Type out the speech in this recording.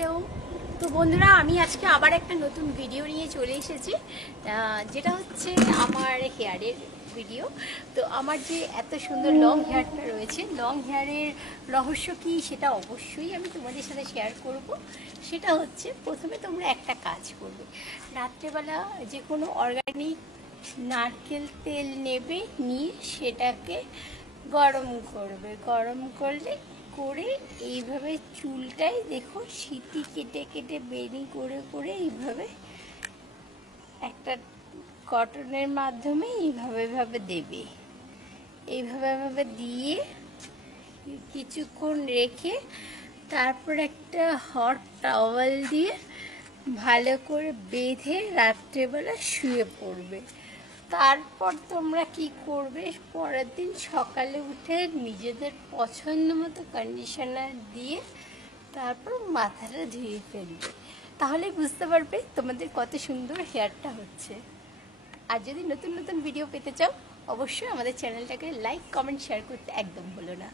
Hello. তো বন্ধুরা, আমি আজকে আবার একটা নতুন ভিডিও নিয়ে চলে এসেছি, যেটা হচ্ছে আমার হেয়ারের ভিডিও। তো আমার যে এত সুন্দর লং হেয়ারটা রয়েছে, লং হেয়ারের রহস্য কী সেটা অবশ্যই আমি তোমাদের সাথে শেয়ার করব। সেটা হচ্ছে, প্রথমে তোমরা একটা কাজ করবে, রাত্রেবেলা যে কোনো অর্গানিক নারকেল তেল নেবে, নিয়ে সেটাকে গরম করবে। গরম করে এইভাবে চুলটাই দেখো সিটি কেটে কেটে বেনি করে করে এইভাবে একটা কটনের মাধ্যমে এইভাবে দেবে। এইভাবে দিয়ে কিছুক্ষণ রেখে তারপর একটা হট টাওয়াল দিয়ে ভালো করে বেঁধে রাত্রেবেলা শুয়ে পড়বে। তারপর তোমরা কি করবে, পরের দিন সকালে উঠে নিজেদের পছন্দ মতো কন্ডিশনার দিয়ে তারপর মাথাটা ধুয়ে ফেলবে। তাহলে বুঝতে পারবে তোমাদের কত সুন্দর হেয়ারটা হচ্ছে। আর যদি নতুন নতুন ভিডিও পেতে চাও, অবশ্যই আমাদের চ্যানেলটাকে লাইক, কমেন্ট, শেয়ার করতে একদম ভুলো না।